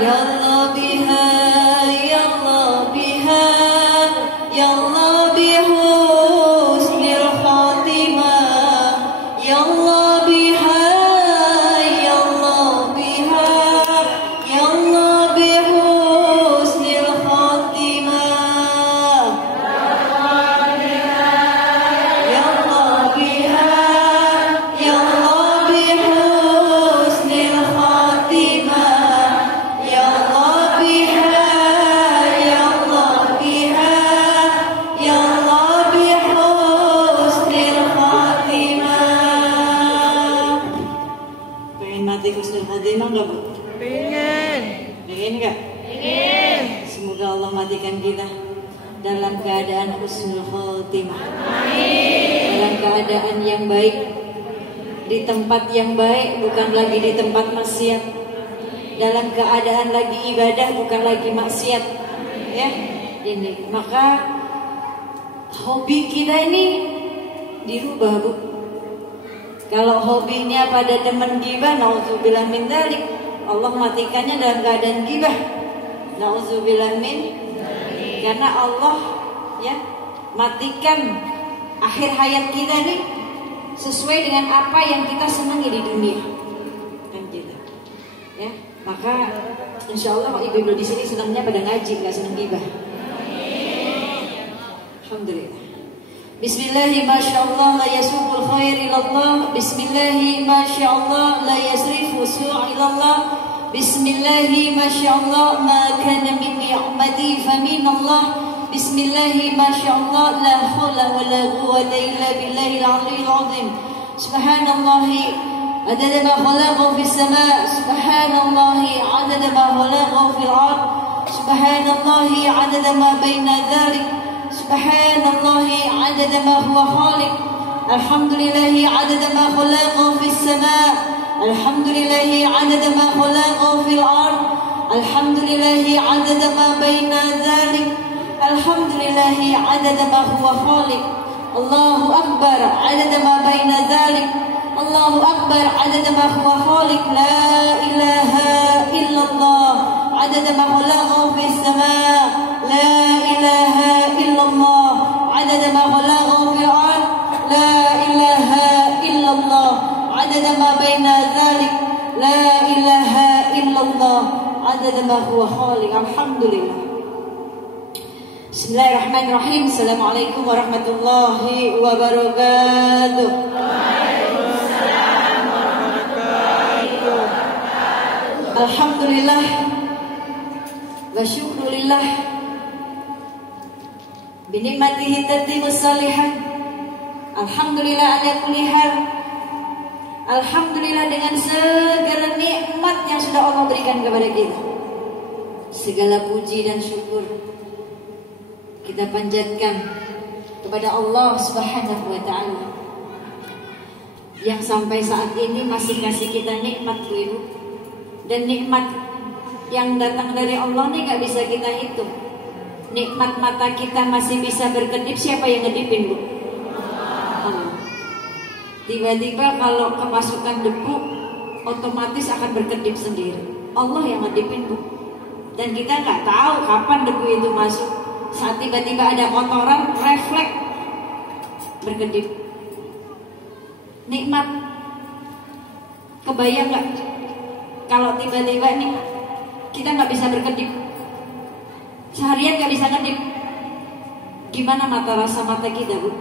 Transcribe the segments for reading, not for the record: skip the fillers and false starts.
Ya Allah biha, ya Allah biha, ya Allah bihusnil khatimah, ya Allah biha, ya Allah biha, ya Allah bihusnil khatimah, ya Allah biha, ya Allah bihusnil khatimah, ya Allah biha, ya Allah biha, ya Allah bihusnil khatimah. Pengen mati husnul khatimah nggak, Bu? Pengen. Pengen nggak? Pengen. Semoga Allah matikan kita dalam keadaan husnul khatimah, dalam keadaan yang baik, di tempat yang baik, bukan lagi di tempat maksiat, dalam keadaan lagi ibadah, bukan lagi maksiat. Ya, ini maka hobi kita ini dirubah, Bu. Kalau hobinya pada demen gibah, nauzubillah min dzalik, Allah matikannya dalam keadaan gibah. Nauzubillah min, karena Allah ya matikan akhir hayat kita nih sesuai dengan apa yang kita senangi di dunia. Kan gitu. Ya, maka insya Allah ibu-ibu di sini senangnya pada ngaji, nggak senang gibah. Alhamdulillah. Bismillahi masyaallah la yasubul khair ilallah. Bismillahi masyaallah la yasrifu su' ilallah. Bismillahi masyaallah ma kana min ni'mati fa min Allah. Bismillahi masyaallah la haula wa la quwwata illa billahil aliyyil azim. Subhanallahi adada ma khalaqa fis sama', subhanallahi adada ma khalaqa fil ard, subhanallahi adada ma baina dhalik, subhanallahi adada ma huwa khaliq. Alhamdulillahi adada ma khalaqa fis sama', alhamdulillahi adada ma khalaqa fil ard, alhamdulillahi adada ma baina dhalik, alhamdulillahi adada ma huwa khaliq. Allahu akbar adada ma baina dhalik, Allahu akbar adada ma huwa khaliq. La ilaha illallah adada ma khalaqa fis sama', la ilaha illallah adada ma khalaqa fil ard, la ilaha illallah adada ma baina dhalik, la ilaha illallah adada ma huwa khaliq. Alhamdulillah. Bismillahirrahmanirrahim. Assalamualaikum warahmatullahi wabarakatuh. Alhamdulillah wa syukrulillah binikmatihi tatimmus salihat. Alhamdulillah ala kulli hal. Alhamdulillah dengan segala nikmat yang sudah Allah berikan kepada kita. Segala puji dan syukur kita panjatkan kepada Allah Subhanahu wa taala yang sampai saat ini masih kasih kita nikmat, Bu Ibu. Dan nikmat yang datang dari Allah ini gak bisa kita hitung. Nikmat mata kita masih bisa berkedip, siapa yang ngedipin, Bu? Allah. Tiba-tiba kalau kemasukan debu otomatis akan berkedip sendiri. Allah yang ngedipin, Bu. Dan kita gak tahu kapan debu itu masuk. Saat tiba-tiba ada kotoran, refleks berkedip. Nikmat. Kebayang gak? Kalau tiba-tiba nih kita nggak bisa berkedip, seharian nggak bisa kedip, gimana rasa mata kita, Bu?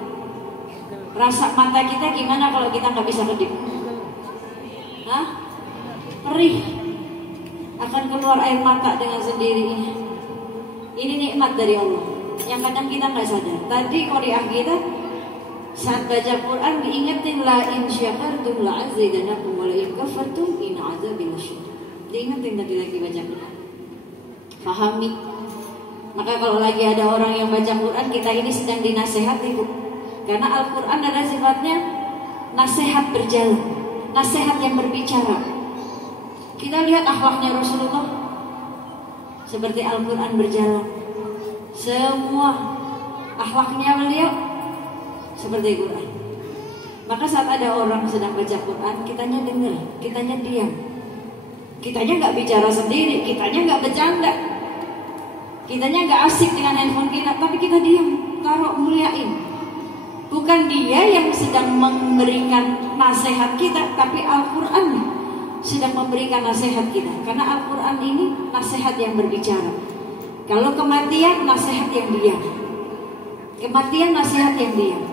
Rasa mata kita gimana kalau kita nggak bisa kedip? Hah? Perih, akan keluar air mata dengan sendirinya. Ini nikmat dari Allah yang kadang kita nggak sadar. Tadi qari'ah kita saat baca Quran diingetin, la in syakartum la azidanakum wa la in kafartum in azabi lasyadid. Diingetin tadi lagi baca Quran. Pahami. Maka kalau lagi ada orang yang baca Quran, kita ini sedang dinasehati, Bu. Karena Al-Quran ada sifatnya nasihat berjalan, nasihat yang berbicara. Kita lihat akhlaknya Rasulullah seperti Al-Quran berjalan. Semua akhlaknya beliau seperti Quran. Maka saat ada orang sedang baca Quran, kitanya dengar, kitanya diam. Kitanya nggak bicara sendiri, kitanya nggak bercanda, kitanya nggak asik dengan handphone kita, tapi kita diam, taruh, muliain. Bukan dia yang sedang memberikan nasihat kita, tapi Al-Quran sedang memberikan nasihat kita. Karena Al-Quran ini nasihat yang berbicara. Kalau kematian, nasihat yang diam. Kematian, nasihat yang diam.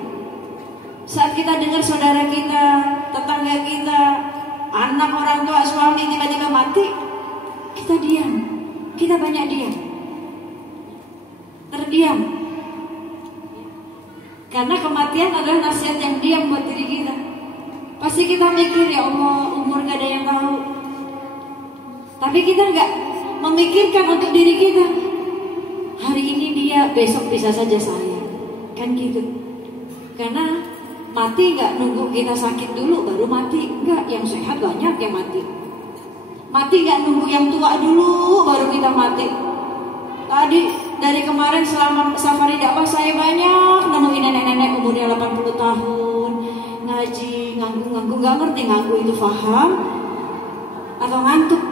Saat kita dengar saudara kita, tetangga kita, anak, orang tua, suami tiba-tiba mati, kita diam. Kita banyak diam. Terdiam. Karena kematian adalah nasihat yang diam buat diri kita. Pasti kita mikir, ya Allah, umur gak ada yang tahu. Tapi kita gak memikirkan untuk diri kita. Hari ini dia, besok bisa saja saya. Kan gitu. Karena mati gak nunggu kita sakit dulu baru mati. Enggak, yang sehat banyak yang mati. Mati gak nunggu yang tua dulu baru kita mati. Tadi dari kemarin selama safari dakwah saya banyak nemuin nenek-nenek umurnya 80 tahun ngaji, nganggu, gak ngerti nganggu itu paham atau ngantuk.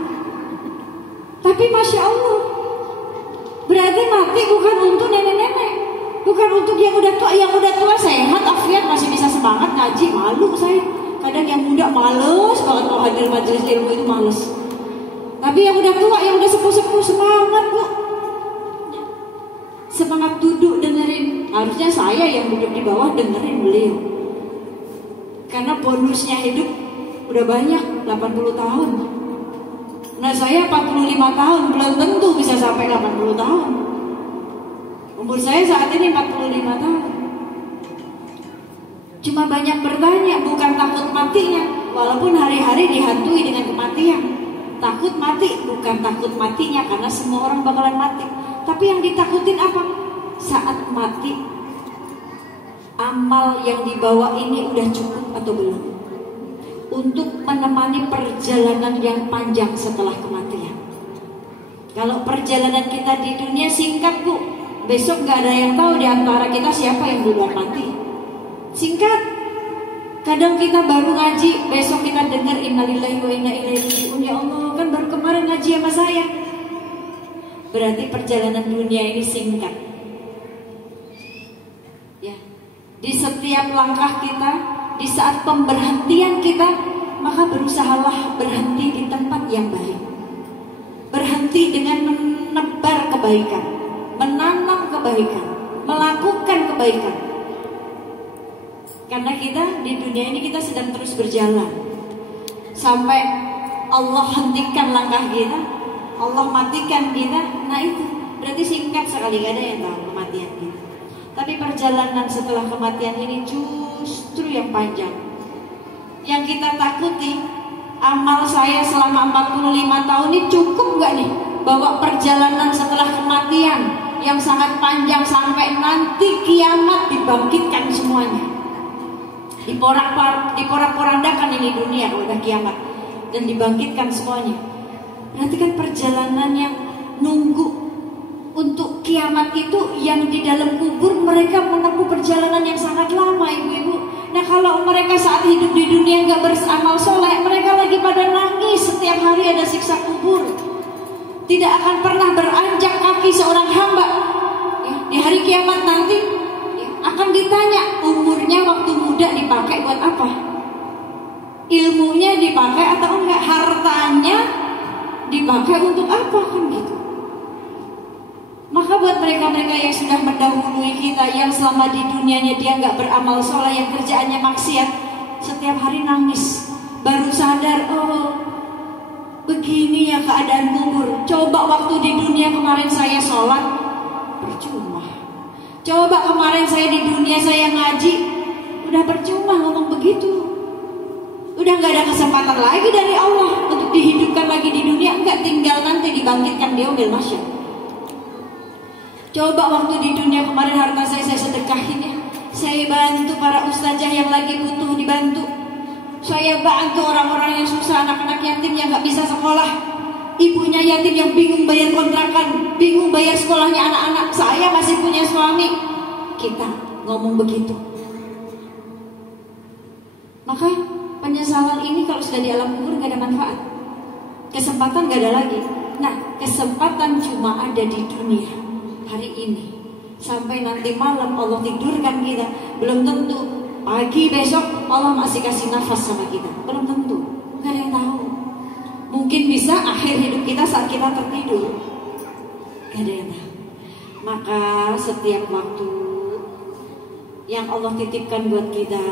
Tapi Masya Allah, berarti mati bukan untuk nenek-nenek, bukan untuk yang udah tua. Yang udah tua sehat, afiat, masih bisa semangat ngaji, malu saya. Kadang yang muda males banget mau hadir majelis ilmu itu males. Tapi yang udah tua, yang udah sepuh-sepuh semangat bu. Semangat duduk dengerin. Harusnya saya yang duduk di bawah dengerin beliau. Karena bonusnya hidup udah banyak, 80 tahun. Nah saya 45 tahun, belum tentu bisa sampai 80 tahun. Umur saya saat ini 45 tahun. Cuma banyak bertanya, bukan takut matinya. Walaupun hari-hari dihantui dengan kematian. Takut mati, bukan takut matinya, karena semua orang bakalan mati. Tapi yang ditakutin apa? Saat mati, amal yang dibawa ini udah cukup atau belum? Untuk menemani perjalanan yang panjang setelah kematian. Kalau perjalanan kita di dunia singkat bu, besok gak ada yang tahu di antara kita siapa yang duluan mati. Singkat. Kadang kita baru ngaji, besok kita dengar innalillahi wa inna ilaihi raji'un. Ya Allah, kan baru kemarin ngaji sama saya. Berarti perjalanan dunia ini singkat. Ya. Di setiap langkah kita, di saat pemberhentian kita, maka berusahalah berhenti di tempat yang baik. Berhenti dengan menebar kebaikan, menanam kebaikan, melakukan kebaikan. Karena kita di dunia ini kita sedang terus berjalan sampai Allah hentikan langkah kita, Allah matikan kita. Nah itu berarti singkat sekali, gak ada yang tahu kematian kita. Tapi perjalanan setelah kematian ini justru yang panjang. Yang kita takuti, amal saya selama 45 tahun ini cukup gak nih bawa perjalanan setelah kematian yang sangat panjang sampai nanti kiamat dibangkitkan semuanya. Diporak-porandakan ini dunia kalau udah kiamat dan dibangkitkan semuanya. Berarti kan perjalanan yang nunggu untuk kiamat itu, yang di dalam kubur mereka menempuh perjalanan yang sangat lama ibu-ibu. Nah kalau mereka saat hidup di dunia nggak beramal soleh, mereka lagi pada nangis setiap hari ada siksa kubur. Tidak akan pernah beranjak kaki seorang hamba ya, di hari kiamat nanti ya, akan ditanya umurnya waktu muda dipakai buat apa, ilmunya dipakai atau enggak, hartanya dipakai untuk apa, kan gitu. Maka buat mereka-mereka yang sudah mendahului kita, yang selama di dunianya dia nggak beramal soleh, yang kerjaannya maksiat, setiap hari nangis, baru sadar, oh begini ya keadaan kubur. Coba waktu di dunia kemarin saya sholat, percuma. Coba kemarin saya di dunia saya ngaji, udah percuma ngomong begitu. Udah nggak ada kesempatan lagi dari Allah untuk dihidupkan lagi di dunia, enggak, tinggal nanti dibangkitkan di yaumil mahsyar. Coba waktu di dunia kemarin harta saya sedekahin ya, saya bantu para ustazah yang lagi butuh dibantu, saya bantu orang-orang yang susah, anak-anak yatim yang nggak bisa sekolah, ibunya yatim yang bingung bayar kontrakan, bingung bayar sekolahnya anak-anak. Saya masih punya suami. Kita ngomong begitu, maka penyesalan ini kalau sudah di alam kubur nggak ada manfaat. Kesempatan gak ada lagi. Nah, kesempatan cuma ada di dunia hari ini. Sampai nanti malam Allah tidurkan kita, belum tentu pagi besok Allah masih kasih nafas sama kita, belum tentu. Gak ada yang tahu. Mungkin bisa akhir hidup kita saat kita tertidur. Gak ada yang tahu. Maka setiap waktu yang Allah titipkan buat kita,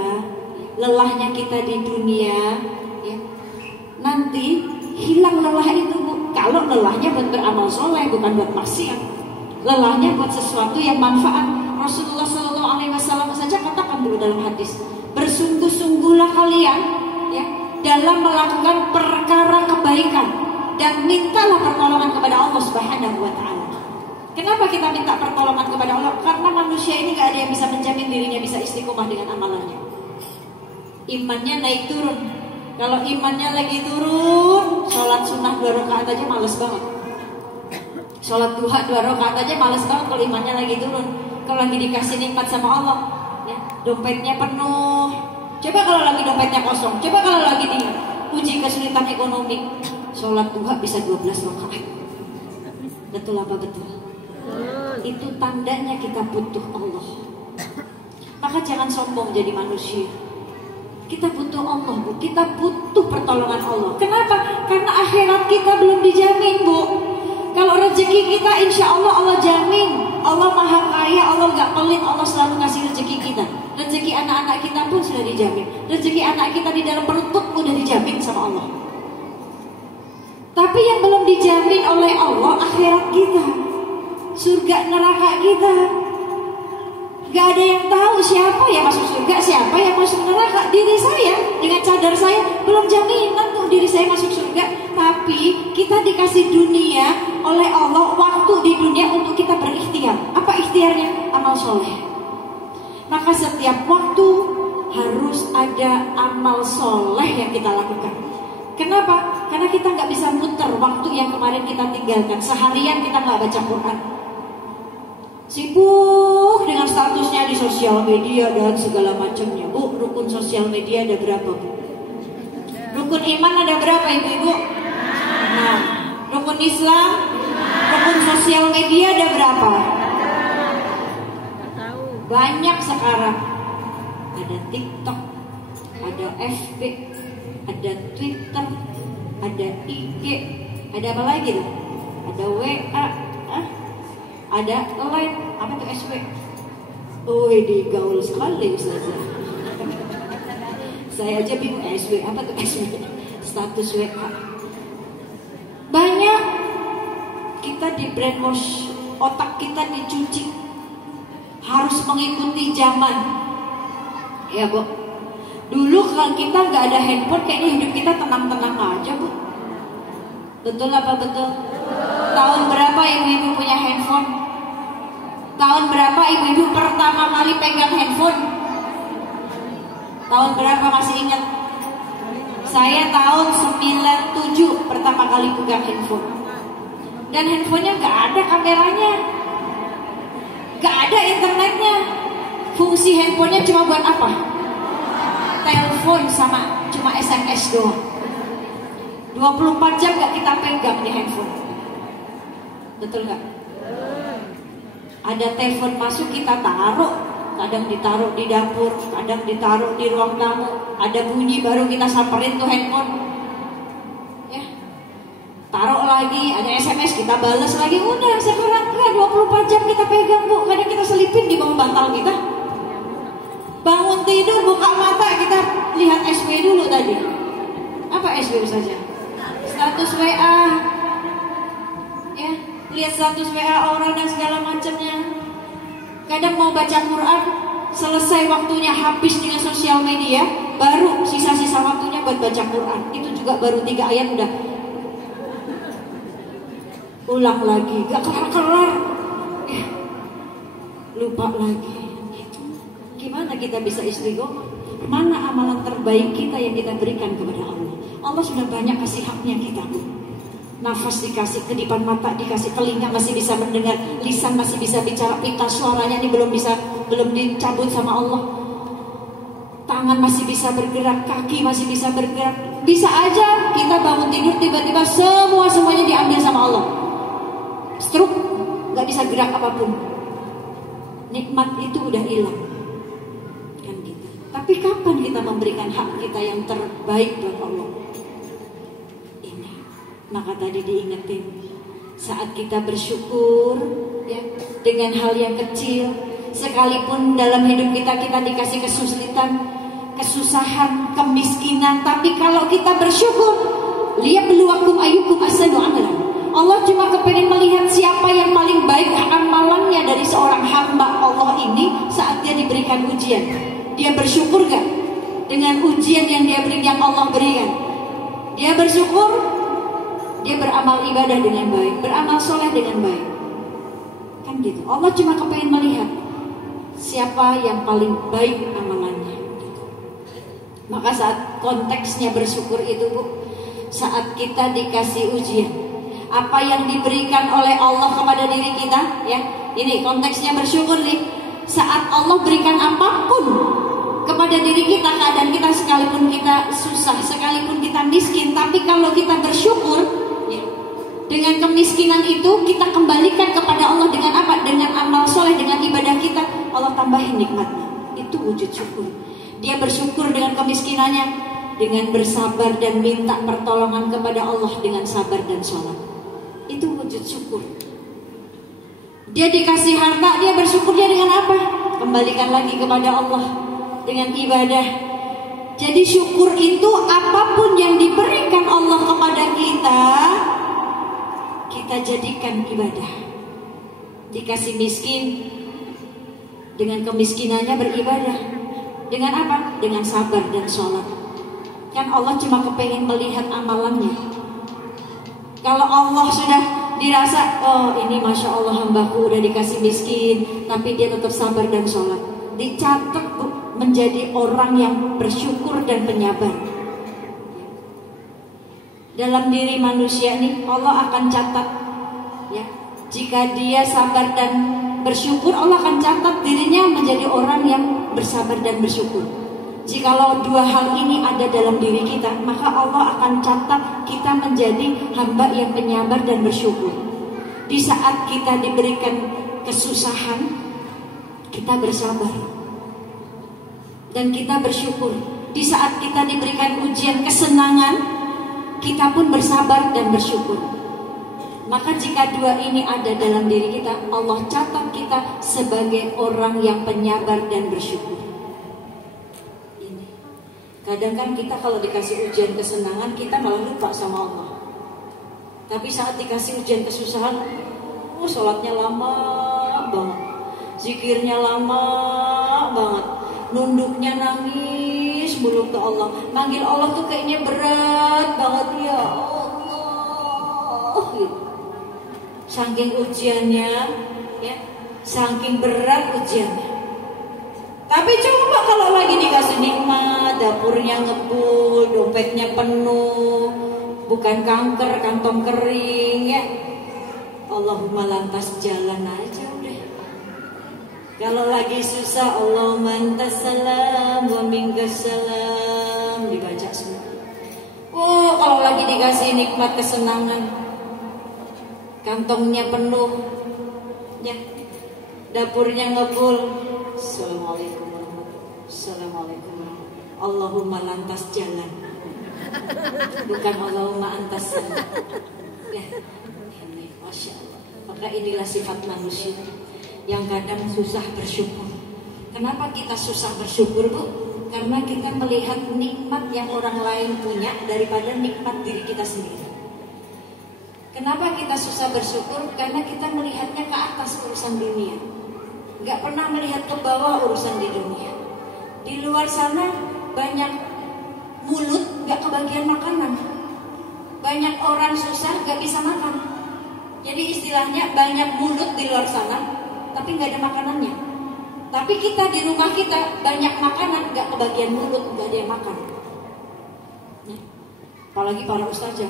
lelahnya kita di dunia, ya, nanti hilang lelah itu, Bu. Kalau lelahnya buat beramal soleh, bukan buat maksiat. Lelahnya buat sesuatu yang manfaat. Rasulullah SAW saja katakan dulu dalam hadis, bersungguh-sungguhlah kalian, ya, dalam melakukan perkara kebaikan dan mintalah pertolongan kepada Allah Subhanahu wa Ta'ala. Kenapa kita minta pertolongan kepada Allah? Karena manusia ini gak ada yang bisa menjamin dirinya bisa istiqomah dengan amalannya. Imannya naik turun. Kalau imannya lagi turun, sholat sunnah 2 rakaat aja males banget. Sholat duha 2 rakaat aja males banget kalau imannya lagi turun. Kalau lagi dikasih nikmat sama Allah, ya, dompetnya penuh. Coba kalau lagi dompetnya kosong. Coba kalau lagi diuji kesulitan ekonomi, sholat duha bisa 12 rakaat. Betul apa betul? Itu tandanya kita butuh Allah. Maka jangan sombong jadi manusia. Kita butuh Allah, Bu. Kita butuh pertolongan Allah. Kenapa? Karena akhirat kita belum dijamin, Bu. Kalau rezeki kita insya Allah Allah jamin. Allah maha kaya, Allah gak pelit, Allah selalu ngasih rezeki kita. Rezeki anak-anak kita pun sudah dijamin. Rezeki anak kita di dalam perut pun udah dijamin sama Allah. Tapi yang belum dijamin oleh Allah akhirat kita, surga neraka kita. Gak ada yang tahu siapa yang masuk surga, siapa yang masuk neraka. Diri saya dengan cadar saya belum jaminan tuh diri saya masuk surga. Tapi kita dikasih dunia oleh Allah, waktu di dunia untuk kita berikhtiar. Apa ikhtiarnya? Amal soleh. Maka setiap waktu harus ada amal soleh yang kita lakukan. Kenapa? Karena kita gak bisa muter waktu yang kemarin kita tinggalkan. Seharian kita gak baca Quran, sibuk dengan statusnya di sosial media dan segala macamnya. Bu, rukun sosial media ada berapa, Bu? Rukun iman ada berapa, Ibu-ibu? Nah, rukun Islam, rukun sosial media ada berapa? Banyak sekarang. Ada TikTok, ada FB, ada Twitter, ada IG, ada apa lagi tuh? Ada WA, ada Line, apa tuh SW? Oh, ini gaul sekali Ustazah. Saya aja bingung SW, apa tuh SW? Status WA. Banyak. Kita di brainwash, otak kita dicuci, harus mengikuti zaman. Ya, Bu. Dulu kalau kita nggak ada handphone, kayaknya hidup kita tenang-tenang aja, Bu. Betul apa betul? Tahun berapa ibu-ibu punya handphone? Tahun berapa ibu-ibu pertama kali pegang handphone? Tahun berapa masih ingat? Saya tahun 97 pertama kali pegang handphone. Dan handphonenya gak ada kameranya, gak ada internetnya. Fungsi handphonenya cuma buat apa? Telepon sama cuma SMS doang. 24 jam gak kita pegang di handphone. Betul gak? Ada telepon masuk kita taruh, kadang ditaruh di dapur, kadang ditaruh di ruang tamu. Ada bunyi baru kita samperin tuh handphone, ya, taruh lagi. Ada SMS kita balas lagi. Udah sekarang enggak 24 jam kita pegang, Bu. Kadang kita selipin di bawah bantal kita. Bangun tidur buka mata kita lihat SW dulu tadi. Apa SW saja? Status WA, ya, lihat status WA orang dan segala macamnya. Kadang mau baca Quran, selesai waktunya habis dengan sosial media, baru sisa-sisa waktunya buat baca Quran. Itu juga baru 3 ayat udah ulang lagi, gak kelar-kelar, lupa lagi. Gimana kita bisa istiqomah? Mana amalan terbaik kita yang kita berikan kepada Allah? Allah sudah banyak kasih haknya kita, Bu. Nafas dikasih, kedipan mata dikasih, telinga masih bisa mendengar, lisan masih bisa bicara, pita suaranya ini belum dicabut sama Allah. Tangan masih bisa bergerak, kaki masih bisa bergerak. Bisa aja kita bangun tidur tiba-tiba semuanya diambil sama Allah. Stroke, nggak bisa gerak apapun. Nikmat itu udah hilang. Kan gitu. Tapi kapan kita memberikan hak kita yang terbaik buat Allah? Ini. Maka tadi diingetin, saat kita bersyukur ya, dengan hal yang kecil, sekalipun dalam hidup kita dikasih kesulitan, kesusahan, kemiskinan, tapi kalau kita bersyukur, liyabluwakum ayyukum ahsanu amalan. Allah cuma kepengen melihat siapa yang paling baik amalannya dari seorang hamba Allah ini saat dia diberikan ujian. Dia bersyukur gak dengan ujian yang dia berikan, yang Allah berikan? Dia bersyukur, dia beramal ibadah dengan baik, beramal soleh dengan baik. Kan gitu. Allah cuma kepengen melihat siapa yang paling baik amalannya. Maka saat konteksnya bersyukur itu, Bu, saat kita dikasih ujian, apa yang diberikan oleh Allah kepada diri kita, ya, ini konteksnya bersyukur nih. Saat Allah berikan apapun kepada diri kita, keadaan kita sekalipun kita susah, sekalipun kita miskin, tapi kalau kita bersyukur, ya, dengan kemiskinan itu kita kembalikan kepada Allah dengan apa? Dengan amal soleh, dengan ibadah kita, Allah tambahin nikmatnya. Itu wujud syukur. Dia bersyukur dengan kemiskinannya, dengan bersabar dan minta pertolongan kepada Allah dengan sabar dan sholat. Itu wujud syukur. Dia dikasih harta, dia bersyukurnya dengan apa? Kembalikan lagi kepada Allah dengan ibadah. Jadi syukur itu apapun yang diberikan Allah kepada kita jadikan ibadah. Dikasih miskin, dengan kemiskinannya beribadah. Dengan apa? Dengan sabar dan sholat. Kan Allah cuma kepengen melihat amalannya. Kalau Allah sudah dirasa, oh ini Masya Allah hambaku udah dikasih miskin, tapi dia tetap sabar dan sholat, dicatat, Bu, menjadi orang yang bersyukur dan penyabar. Dalam diri manusia nih Allah akan catat, ya, jika dia sabar dan bersyukur, Allah akan catat dirinya menjadi orang yang bersabar dan bersyukur. Jikalau dua hal ini ada dalam diri kita, maka Allah akan catat kita menjadi hamba yang penyabar dan bersyukur. Di saat kita diberikan kesusahan, kita bersabar dan kita bersyukur. Di saat kita diberikan ujian kesenangan, kita pun bersabar dan bersyukur. Maka jika dua ini ada dalam diri kita, Allah catat kita sebagai orang yang penyabar dan bersyukur. Kadang kan kita kalau dikasih ujian kesenangan, kita malah lupa sama Allah. Tapi saat dikasih ujian kesusahan, sholatnya lama banget, zikirnya lama banget, nunduknya nangis mulu ke Allah, manggil Allah tuh kayaknya berat banget, ya Allah gitu. Saking ujiannya, ya, saking berat ujiannya. Tapi coba kalau lagi dikasih nikmat, dapurnya ngebul, dompetnya penuh, bukan kanker, kantong kering, ya, Allahumma lantas jalan aja udah. Kalau lagi susah, Allahumma antas salam wa minkas salam, dibaca semua. Oh, kalau lagi dikasih nikmat kesenangan, kantongnya penuh, ya, dapurnya ngebul, Assalamualaikum warahmatullahi wabarakatuh. Allahumma lantas jalan, bukan Allahumma antas salam. Ya, ini Masya Allah. Maka inilah sifat manusia yang kadang susah bersyukur. Kenapa kita susah bersyukur, Bu? Karena kita melihat nikmat yang orang lain punya daripada nikmat diri kita sendiri. Kenapa kita susah bersyukur? Karena kita melihatnya ke atas urusan dunia, gak pernah melihat ke bawah urusan di dunia. Di luar sana banyak mulut gak kebagian makanan, banyak orang susah gak bisa makan. Jadi istilahnya banyak mulut di luar sana, tapi gak ada makanannya. Tapi kita di rumah kita banyak makanan, gak kebagian mulut, gak ada yang makan. Apalagi para ustazah,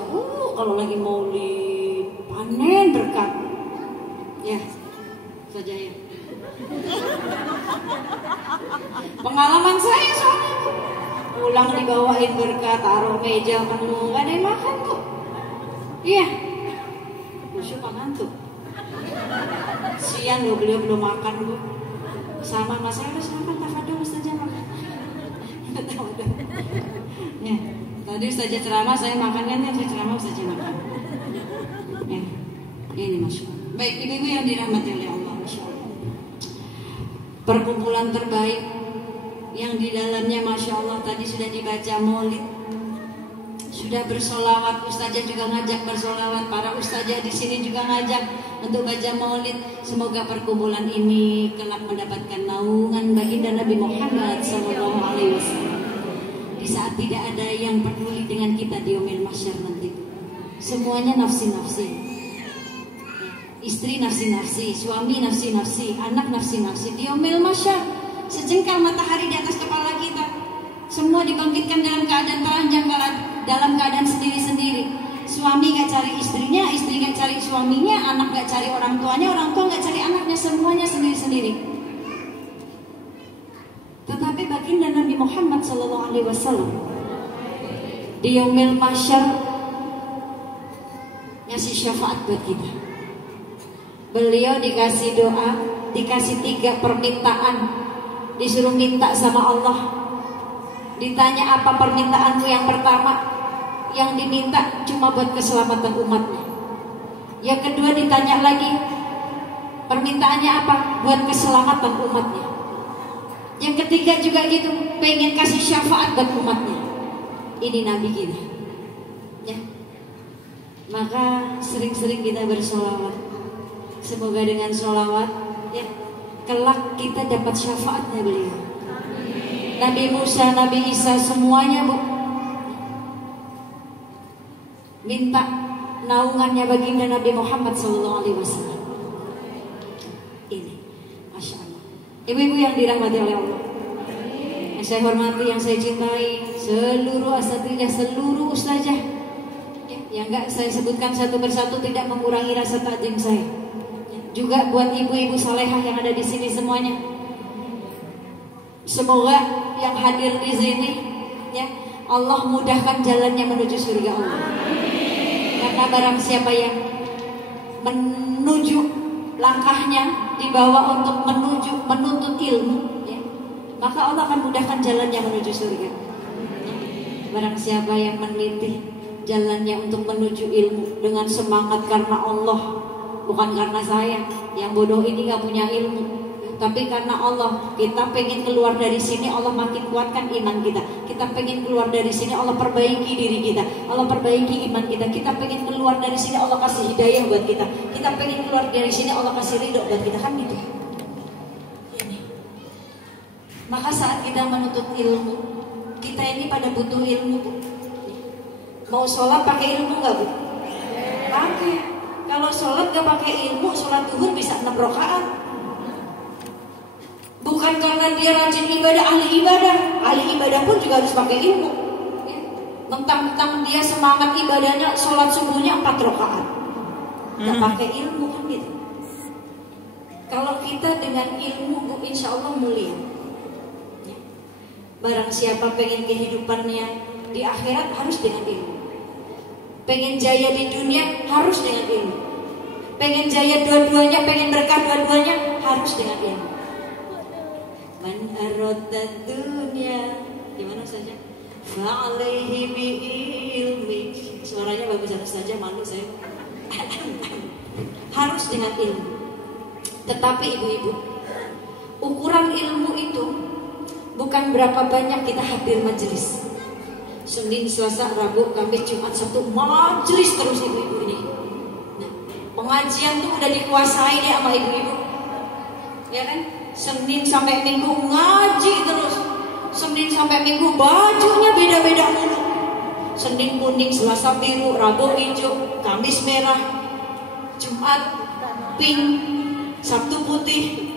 kalau lagi maulid, panen berkat, ya saja ya. Pengalaman saya soalnya Pulang dibawain berkat, taruh meja penuh, gak ada yang makan tuh. Iya, Masya makan tuh. Siang loh beliau belum makan bu. Sama mas saya harus makan, tafadhol Ustazah makan. Ya, tadi Ustazah ceramah saya makan kan, saya ceramah Ustazah makan. Ya, ini Masya Allah. Baik ibu-ibu yang dirahmati oleh Allah, Masya Allah. Perkumpulan terbaik yang di dalamnya Masya Allah tadi sudah dibaca maulid, sudah bersolawat, Ustazah juga ngajak bersolawat, para Ustazah di sini juga ngajak untuk baca maulid. Semoga perkumpulan ini kelak mendapatkan naungan baginda Nabi Muhammad SAW di saat tidak ada yang peduli dengan kita di yaumil mahsyar nanti. Semuanya nafsi-nafsi, istri nafsi-nafsi, suami nafsi-nafsi, anak nafsi-nafsi. Di yaumil mahsyar sejengkal matahari di atas kepala kita, semua dibangkitkan dalam keadaan telanjang, dalam keadaan sendiri-sendiri. Suami gak cari istrinya, istri gak cari suaminya, anak gak cari orang tuanya, orang tua gak cari anaknya, semuanya sendiri-sendiri. Tetapi baginda Nabi Muhammad SAW di yaumil mahsyar ngasih syafaat buat kita. Beliau dikasih doa, dikasih 3 permintaan, disuruh minta sama Allah. Ditanya apa permintaanmu yang pertama, yang diminta cuma buat keselamatan umatnya. Yang kedua ditanya lagi, permintaannya apa? Buat keselamatan umatnya. Yang ketiga juga gitu, pengen kasih syafaat buat umatnya. Ini Nabi kita ya. Maka sering-sering kita bersolawat. Semoga dengan solawat ya, kelak kita dapat syafaatnya beliau. Nabi Musa, Nabi Isa, semuanya bu, minta naungannya baginda Nabi Muhammad SAW. Ini, Masya Allah. Ibu-ibu yang dirahmati oleh Allah, yang saya hormati, yang saya cintai, seluruh asatidah, seluruh ustazah, yang enggak saya sebutkan satu persatu tidak mengurangi rasa takjim saya. Juga buat ibu-ibu salehah yang ada di sini semuanya. Semoga yang hadir di sini ya, Allah mudahkan jalannya menuju surga Allah. Karena barang siapa yang menuju langkahnya dibawa untuk menuntut ilmu ya, maka Allah akan mudahkan jalannya menuju surga. Barang siapa yang meniti jalannya untuk menuju ilmu dengan semangat karena Allah, bukan karena saya yang bodoh ini gak punya ilmu, tapi karena Allah. Kita pengen keluar dari sini, Allah makin kuatkan iman kita. Kita pengen keluar dari sini, Allah perbaiki diri kita, Allah perbaiki iman kita. Kita pengen keluar dari sini, Allah kasih hidayah buat kita. Kita pengen keluar dari sini, Allah kasih ridho buat kita, kan gitu. Ini. Maka saat kita menuntut ilmu, kita ini pada butuh ilmu bu. Mau sholat pakai ilmu nggak bu? Pakai. Kalau sholat gak pakai ilmu, sholat zuhur bisa 6 rakaat. Bukan karena dia rajin ibadah, ahli ibadah pun juga harus pakai ilmu. Mentang-mentang dia semangat ibadahnya, sholat subuhnya 4 rakaat, gak pakai ilmu kan gitu. Kalau kita dengan ilmu bu, insya Allah mulia. Barang siapa pengen kehidupannya di akhirat harus dengan ilmu. Pengen jaya di dunia harus dengan ilmu. Pengen jaya dua-duanya, pengen berkah dua-duanya harus dengan ilmu. Man arada dunya, gimana saja? Fa'alaihi bi ilmi. Suaranya bagus saja, malu saya. Harus dengan ilmu. Tetapi ibu-ibu, ukuran ilmu itu bukan berapa banyak kita hadir majelis. Senin, Selasa, Rabu, Kamis, Jumat, Sabtu, majelis terus ibu-ibu ini. Nah, pengajian tuh udah dikuasai deh sama ibu-ibu, ya kan? Senin sampai Minggu ngaji terus. Senin sampai Minggu bajunya beda-beda mulu. Senin kuning, Selasa biru, Rabu hijau, Kamis merah, Jumat pink, Sabtu putih.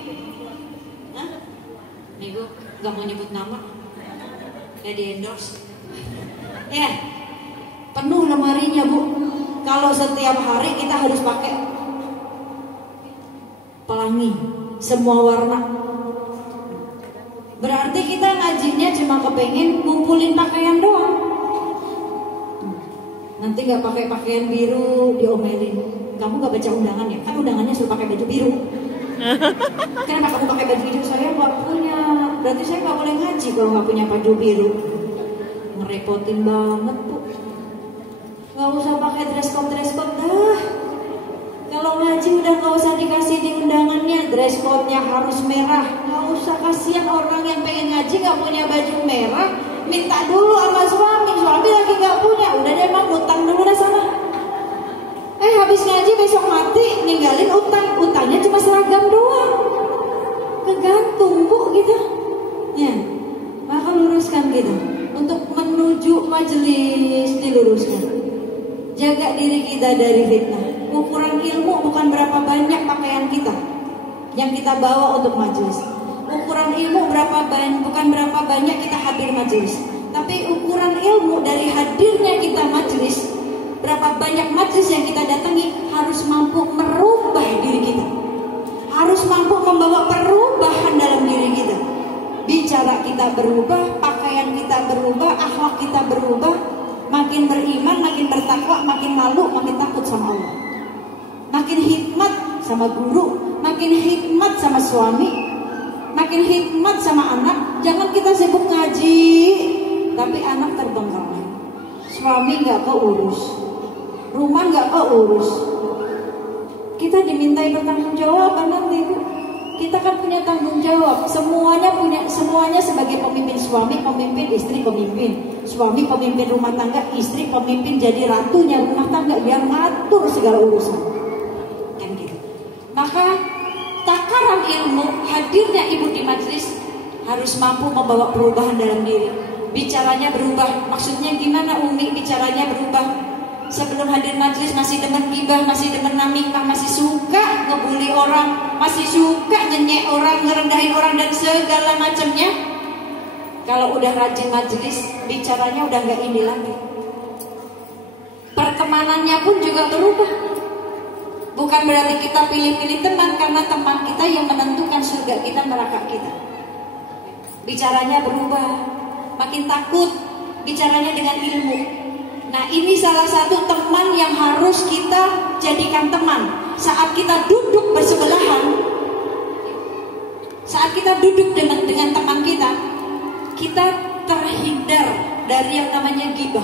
Hah? Minggu gak mau nyebut nama, gak di endorse. Ya, penuh lemarinya bu. Kalau setiap hari kita harus pakai pelangi semua warna, Berarti kita ngajinya cuma kepengen ngumpulin pakaian doang. Nanti nggak pakai pakaian biru diomelin. Kamu nggak baca undangan ya? Kan undangannya suruh pakai baju biru. Kenapa kamu pakai baju biru? Saya nggak punya. Berarti saya nggak boleh ngaji kalau nggak punya baju biru. Ngerepotin banget tuh. Nggak usah pakai dress code dah. Kalau ngaji udah nggak usah dikasih di undangannya dress code-nya harus merah. Nggak usah, kasihan orang yang pengen ngaji nggak punya baju merah. Minta dulu sama suami lagi nggak punya. Udah deh emang utang dulu dah sana. Habis ngaji besok mati ninggalin utangnya cuma seragam doang. Kegantung bu gitu. Ya, maka luruskan gitu. Untuk menuju majelis diluruskan. Jaga diri kita dari fitnah. Ukuran ilmu bukan berapa banyak pakaian kita yang kita bawa untuk majelis. Ukuran ilmu bukan berapa banyak kita hadir majelis. Tapi ukuran ilmu dari hadirnya kita majelis, berapa banyak majelis yang kita datangi, harus mampu merubah diri kita. Harus mampu membawa perubahan dalam diri kita. Bicara kita berubah, pakaian kita berubah, akhlak kita berubah. Makin beriman, makin bertakwa, makin malu, makin takut sama Allah. Makin hikmat sama guru, makin hikmat sama suami, makin hikmat sama anak. Jangan kita sibuk ngaji, tapi anak terbengkalai. Suami gak keurus, rumah gak keurus. Kita dimintai bertanggung jawab nanti itu. Kita kan punya tanggung jawab. Semuanya sebagai pemimpin, suami pemimpin, istri pemimpin. Suami pemimpin rumah tangga, istri pemimpin jadi ratunya rumah tangga, biar ngatur segala urusan. Kan gitu. Maka takaran ilmu, hadirnya ibu di majelis harus mampu membawa perubahan dalam diri. Bicaranya berubah. Maksudnya gimana Umi bicaranya berubah? Sebelum hadir majelis masih demen gibah, masih demen namimah, masih suka ngebully orang, masih suka nyenyek orang, ngerendahin orang dan segala macamnya. Kalau udah rajin majelis, bicaranya udah gak ini lagi. Pertemanannya pun juga berubah. Bukan berarti kita pilih-pilih teman, karena teman kita yang menentukan surga kita, neraka kita. Bicaranya berubah, makin takut, bicaranya dengan ilmu. Nah ini salah satu teman yang harus kita jadikan teman. Saat kita duduk bersebelahan, saat kita duduk dengan teman kita terhindar dari yang namanya ghibah.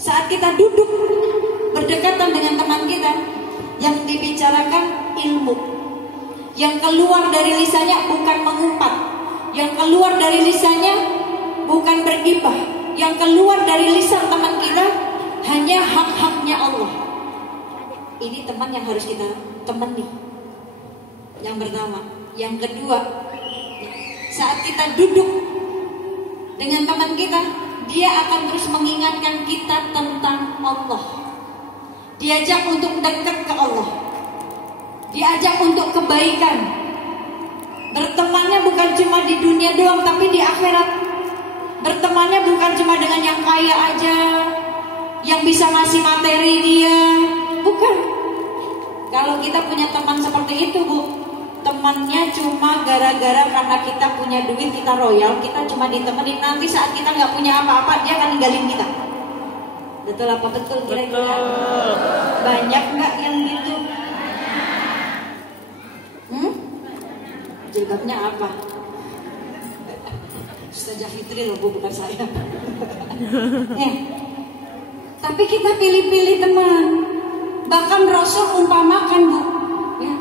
Saat kita duduk berdekatan dengan teman kita, yang dibicarakan ilmu. Yang keluar dari lisannya bukan mengumpat, yang keluar dari lisannya bukan berghibah. Yang keluar dari lisan teman kita hanya hak-haknya Allah. Ini teman yang harus kita temani. Yang pertama. Yang kedua, saat kita duduk dengan teman kita, dia akan terus mengingatkan kita tentang Allah. Diajak untuk dekat ke Allah, diajak untuk kebaikan. Bertemannya bukan cuma di dunia doang, tapi di akhirat. Bertemannya bukan cuma dengan yang kaya aja, yang bisa ngasih materi dia. Bukan. Kalau kita punya teman seperti itu bu, temannya cuma gara-gara karena kita punya duit, kita royal, kita cuma ditemenin. Nanti saat kita nggak punya apa-apa, dia akan ninggalin kita. Betul apa betul kira-kira? Banyak nggak yang gitu? Jilbabnya apa? Ustazah Fitri loh bu, bukan saya. Tapi kita pilih-pilih teman. Bahkan Rasul umpamakan bu, ya.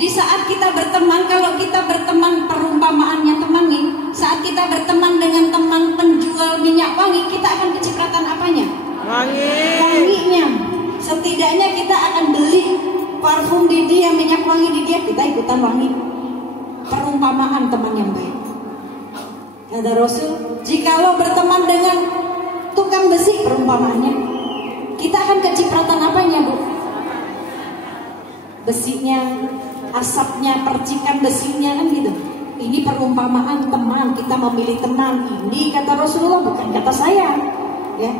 Di saat kita berteman, kalau kita berteman, perumpamaannya teman nih, saat kita berteman dengan teman penjual minyak wangi, kita akan kecipratan apanya? Wanginya. Setidaknya kita akan beli parfum di dia, minyak wangi di dia, kita ikutan wangi. Perumpamaan teman yang baik. Kata Rasul, jikalau berteman dengan tukang besi, perumpamaannya, kita akan kecipratan apanya bu? Besinya, asapnya, percikan besinya, kan gitu. Ini perumpamaan teman, kita memilih teman. Ini kata Rasulullah, bukan kata saya, ya,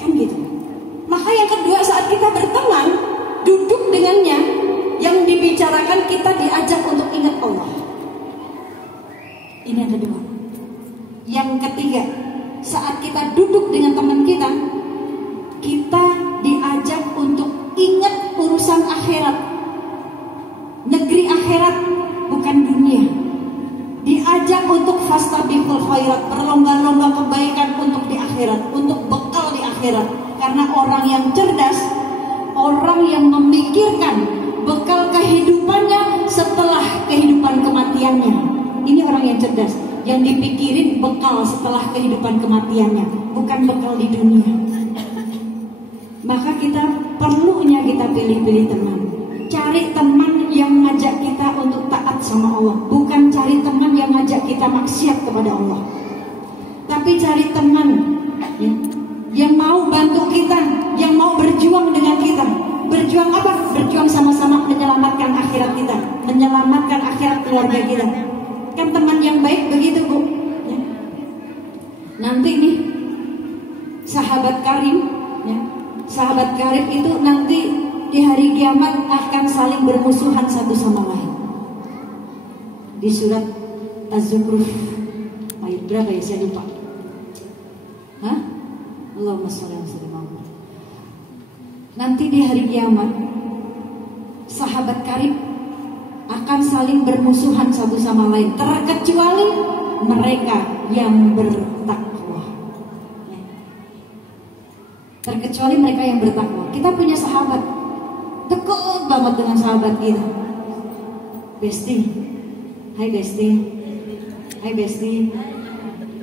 kan gitu. Maka yang kedua, saat kita berteman, duduk dengannya, yang dibicarakan kita diajak untuk ingat Allah. Ini yang kedua. Yang ketiga, saat kita duduk dengan teman kita, kita diajak untuk ingat urusan akhirat. Negeri akhirat, bukan dunia. Diajak untuk fastabiqul khairat, berlomba-lomba kebaikan untuk di akhirat, untuk bekal di akhirat. Karena orang yang cerdas, orang yang memikirkan bekal kehidupannya setelah kehidupan kematiannya. Ini orang yang cerdas, yang dipikirin bekal setelah kehidupan kematiannya, bukan bekal di dunia. Maka kita perlunya kita pilih-pilih teman. Cari teman yang ngajak kita untuk taat sama Allah, bukan cari teman yang ngajak kita maksiat kepada Allah. Tapi cari teman ya, yang mau bantu kita, yang mau berjuang dengan kita. Berjuang apa? Berjuang sama-sama menyelamatkan akhirat kita, menyelamatkan akhirat keluarga kita. Kan teman yang baik begitu, Bu ya. Nanti nih sahabat karib ya, sahabat karib itu nanti di hari kiamat akan saling bermusuhan satu sama lain. Di surat Az-Zukhruf ayat berapa ya, saya lupa. Hah? Allahumma shalli ala sayyidina Muhammad. Nanti di hari kiamat sahabat karib akan saling bermusuhan satu sama lain, terkecuali mereka yang bertakwa. Terkecuali mereka yang bertakwa. Kita punya sahabat dekat banget dengan sahabat kita. Besti, hai Besti, hai Besti.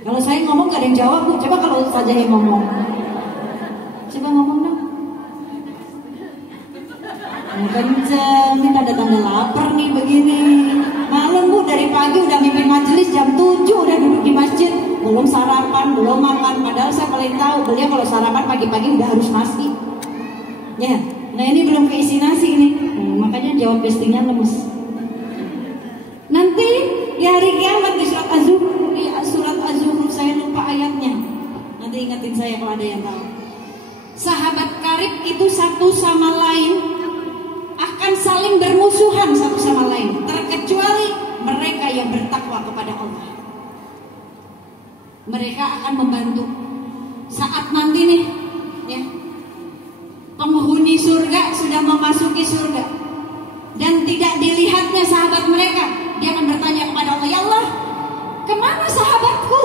Kalau saya ngomong gak ada yang jawab, Bu. Coba kalau saja yang ngomong, coba ngomong dong. Kenceng, kita ada tanda lapar nih begini. Malam, Bu, dari pagi udah mimpin majelis jam 7 udah duduk di masjid, belum sarapan, belum makan. Padahal saya paling tahu beliau kalau sarapan pagi-pagi udah harus nasi. Ya. Nah ini belum keisi nasi ini, makanya jawab bestinya lemes. Nanti di hari kiamat di surat Az-Zukhruf saya lupa ayatnya. Nanti ingetin saya kalau ada yang tahu. Sahabat karib itu satu sama lain akan saling bermusuhan satu sama lain, terkecuali mereka yang bertakwa kepada Allah. Mereka akan membantu saat nanti nih, ya. Penghuni surga sudah memasuki surga dan tidak dilihatnya sahabat mereka, dia akan bertanya kepada Allah, ya Allah, kemana sahabatku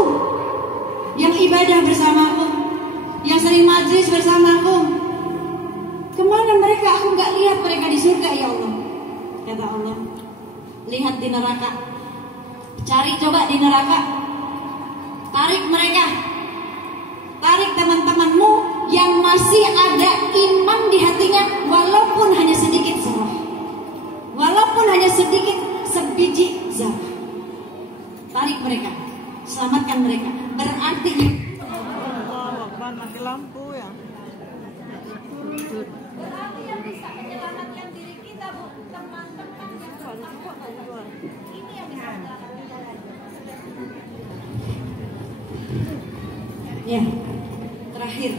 yang ibadah bersamaku, yang sering majlis bersamaku? Kemana mereka? Aku gak lihat mereka di surga, ya Allah. Kata Allah, lihat di neraka, cari coba di neraka, tarik mereka, tarik teman-temanmu yang masih ada iman di hatinya, walaupun hanya sedikit zarah, walaupun hanya sedikit sebiji zarah. Tarik mereka, selamatkan mereka. Berarti mati lampu ya. Berarti yang bisa menyelamatkan diri kita, Bu, teman-teman yang bertakwa. Ini yang bisa menyelamatkan. Ya, terakhir.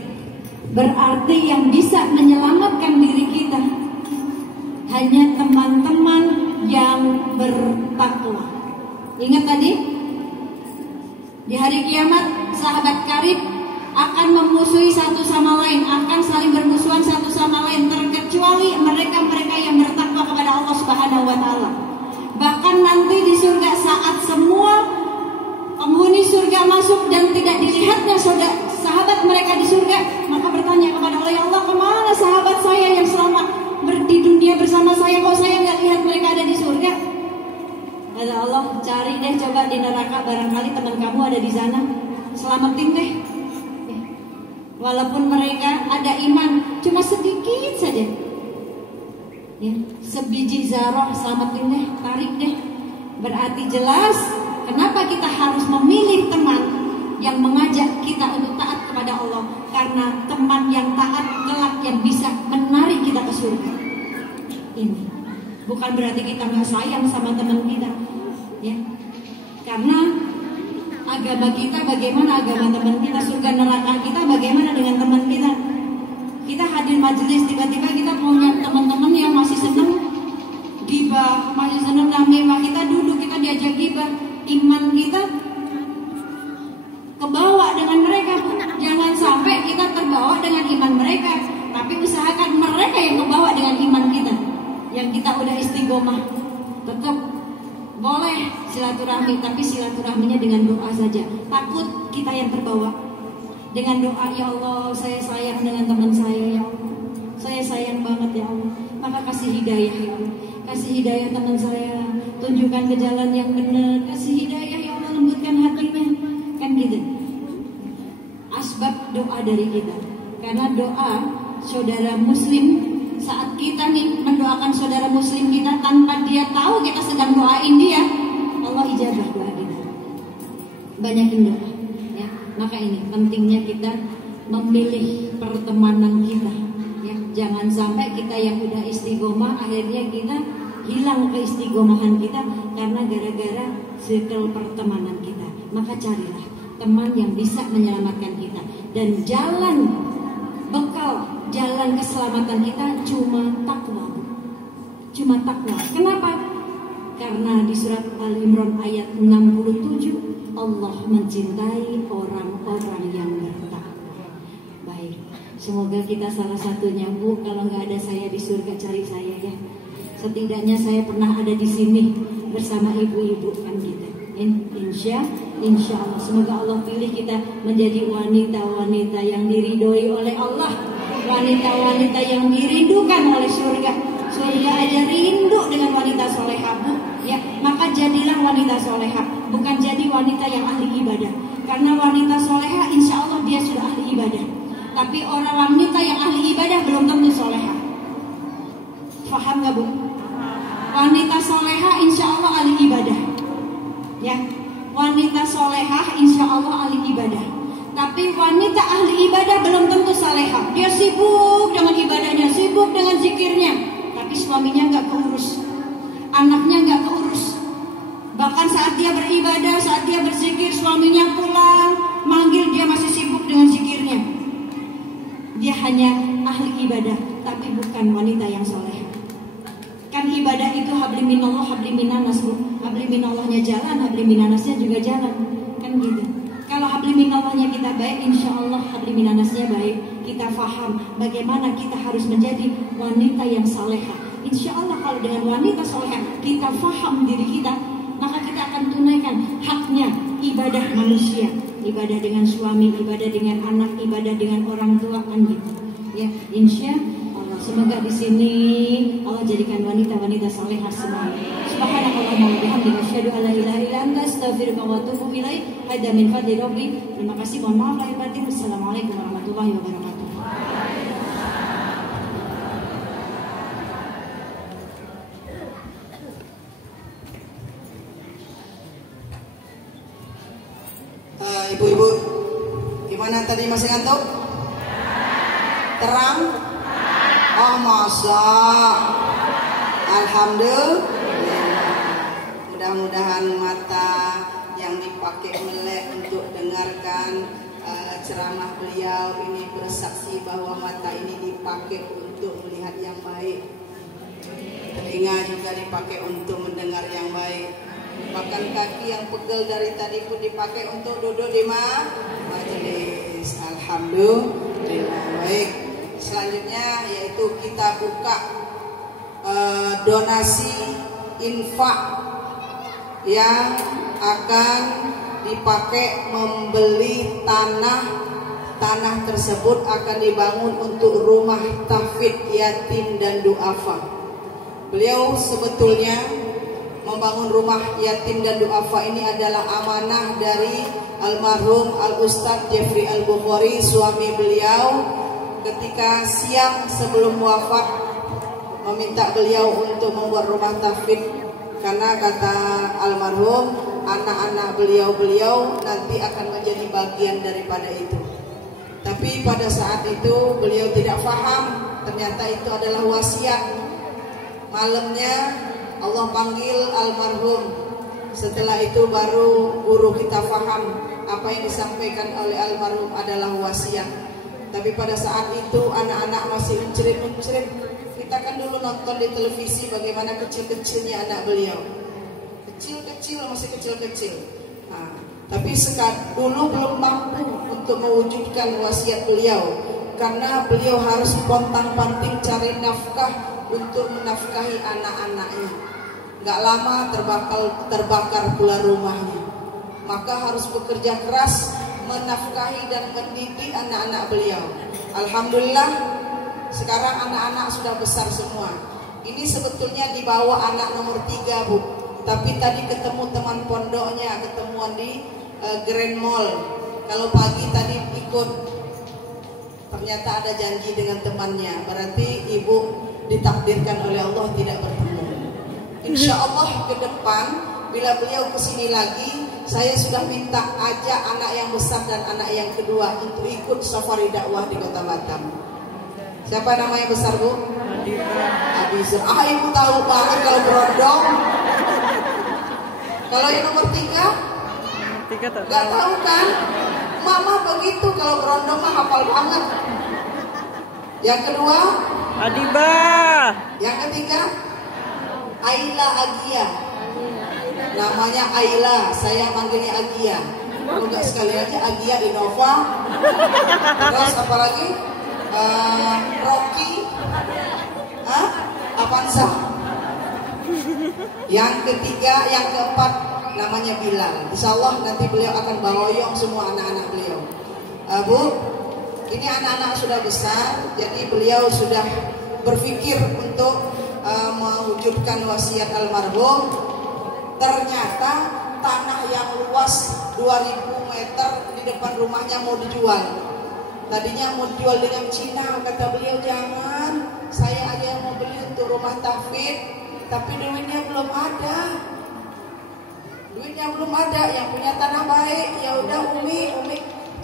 Berarti yang bisa menyelamatkan diri kita hanya teman-teman yang bertakwa. Ingat tadi, di hari kiamat sahabat karib akan memusuhi satu sama lain, akan saling bermusuhan satu sama lain, terkecuali mereka-mereka yang bertakwa kepada Allah Subhanahu wa taala. Bahkan nanti di surga saat semua penghuni surga masuk dan tidak dilihatnya sahabat mereka di surga, maka bertanya kepada Allah, ya Allah, kemana sahabat saya yang selama di dunia bersama saya, kok saya nggak lihat mereka ada di surga? Kata Allah, cari deh coba di neraka, barangkali teman kamu ada di sana, selamatin deh. Walaupun mereka ada iman cuma sedikit saja, ya, sebiji zarah, selamatin deh, tarik deh. Berarti jelas kenapa kita harus memilih teman yang mengajak kita untuk taat kepada Allah, karena teman yang taat kelak yang bisa menarik kita ke surga. Ini bukan berarti kita nggak sayang sama teman kita, ya, karena agama kita bagaimana, agama teman kita, surga neraka kita bagaimana dengan teman kita. Kita hadir majelis, tiba-tiba kita punya teman-teman yang masih senang gibah, masih senang namimah, kita duduk, kita diajak gibah, iman kita kita udah istiqomah, tetap boleh silaturahmi, tapi silaturahminya dengan doa saja. Takut kita yang terbawa dengan doa, ya Allah saya sayang dengan teman saya, ya Allah saya sayang banget ya Allah, maka kasih hidayah ya Allah, kasih hidayah teman saya, tunjukkan ke jalan yang benar, kasih hidayah ya Allah, lembutkan hatinya, kan gitu. Asbab doa dari kita, karena doa saudara muslim, saat kita nih mendoakan saudara muslim kita tanpa dia tahu kita sedang doain dia, Allah ijabah doa kita. Banyakin doa ya. Maka ini pentingnya kita memilih pertemanan kita ya. Jangan sampai kita yang udah istiqomah akhirnya kita hilang keistiqomahan kita karena gara-gara circle pertemanan kita. Maka carilah teman yang bisa menyelamatkan kita, dan jalan bekal, jalan keselamatan kita cuma takwa. Cuma takwa. Kenapa? Karena di surat Al-Imran ayat 67 Allah mencintai orang-orang yang bertakwa. Baik, semoga kita salah satunya, Bu. Kalau nggak ada saya di surga, cari saya ya. Setidaknya saya pernah ada di sini bersama ibu-ibu kan gitu. Insya Allah, semoga Allah pilih kita menjadi wanita-wanita yang diridhoi oleh Allah, wanita-wanita yang dirindukan oleh surga. Surga aja rindu dengan wanita solehah, Bu. Ya, maka jadilah wanita solehah, bukan jadi wanita yang ahli ibadah. Karena wanita solehah, insya Allah dia sudah ahli ibadah. Tapi orang wanita yang ahli ibadah belum tentu solehah. Faham nggak, Bu? Wanita solehah, insya Allah ahli ibadah. Ya, wanita solehah insya Allah ahli ibadah. Tapi wanita ahli ibadah belum tentu salehah. Dia sibuk dengan ibadahnya, sibuk dengan zikirnya, tapi suaminya nggak keurus, anaknya nggak keurus. Bahkan saat dia beribadah, saat dia berzikir, suaminya pulang manggil, dia masih sibuk dengan zikirnya. Dia hanya ahli ibadah, tapi bukan wanita yang solehah. Kan ibadah itu habli minallah, habli minanas, Bu. Habli minallahnya jalan, habli minanasnya juga jalan, kan gitu. Kalau habli minallahnya kita baik, insya Allah habli minanasnya baik. Kita faham bagaimana kita harus menjadi wanita yang salehah. Insya Allah kalau dengan wanita salehah kita faham diri kita, maka kita akan tunaikan haknya ibadah manusia, ibadah dengan suami, ibadah dengan anak, ibadah dengan orang tua, kan gitu. Ya, insya Allah. Semoga di sini Allah jadikan wanita-wanita salehah semuanya. Subhanakallahumma wa bihamdika asyhadu an la ilaha illa anta astaghfiruka wa atubu ilaik. Hadza min fadli rabbi. Terima kasih, mohon maaf lahir batin. Assalamualaikum warahmatullahi wabarakatuh. Ibu-ibu, gimana tadi, masih ngantuk? Terang? Oh, masa? Alhamdulillah. Mudah-mudahan mata yang dipakai melek untuk dengarkan ceramah beliau ini bersaksi bahwa mata ini dipakai untuk melihat yang baik, telinga juga dipakai untuk mendengar yang baik, bahkan kaki yang pegel dari tadi pun dipakai untuk duduk di majelis. Alhamdulillah. Baik, selanjutnya yaitu kita buka donasi infak yang akan dipakai membeli tanah. Tanah tersebut akan dibangun untuk rumah tahfidz yatim dan duafa. Beliau sebetulnya membangun rumah yatim dan duafa ini adalah amanah dari almarhum Al-Ustadz Jeffrey Al-Bukhari, suami beliau, ketika siang sebelum wafat meminta beliau untuk membuat rumah tahfidz, karena kata almarhum anak-anak beliau nanti akan menjadi bagian daripada itu. Tapi pada saat itu beliau tidak paham, ternyata itu adalah wasiat. Malamnya Allah panggil almarhum. Setelah itu baru guru kita paham apa yang disampaikan oleh almarhum adalah wasiat. Tapi pada saat itu anak-anak masih mencerit-mencerit. Kita kan dulu nonton di televisi bagaimana kecil-kecilnya anak beliau. Kecil-kecil, masih kecil-kecil. Nah, tapi dulu belum mampu untuk mewujudkan wasiat beliau, karena beliau harus pontang-panting cari nafkah untuk menafkahi anak-anaknya. Gak lama terbakar pula rumahnya. Maka harus bekerja keras menafkahi dan mendidik anak-anak beliau. Alhamdulillah sekarang anak-anak sudah besar semua. Ini sebetulnya dibawa anak nomor 3 Bu, tapi tadi ketemu teman pondoknya, ketemuan di Grand Mall. Kalau pagi tadi ikut, ternyata ada janji dengan temannya. Berarti ibu ditakdirkan oleh Allah tidak bertemu. Insya Allah ke depan bila beliau kesini lagi, saya sudah minta ajak anak yang besar dan anak yang kedua untuk ikut safari dakwah di Kota Batam. Siapa namanya besar Bu? Abizar. Ibu tahu banget kalau berondong. Kalau yang nomor 3? Gak tahu kan? Mama begitu, kalau berondong mah hafal banget. Yang kedua? Adiba. Yang ketiga? Aila Agia. Namanya Aila, saya manggilnya Agia. Kalau nggak sekali aja Agia Innova. Terus apa lagi? Rocky. Avanza. Yang ketiga, yang keempat namanya Bilal. Insya Allah nanti beliau akan bawoyong semua anak-anak beliau. Bu, ini anak-anak sudah besar, jadi beliau sudah berpikir untuk mewujudkan wasiat almarhum. Ternyata tanah yang luas 2000 meter di depan rumahnya mau dijual. Tadinya mau dijual dengan Cina, kata beliau jangan, saya aja yang mau beli untuk rumah tahfidz, tapi duitnya belum ada. Duitnya belum ada, yang punya tanah baik, ya udah Umi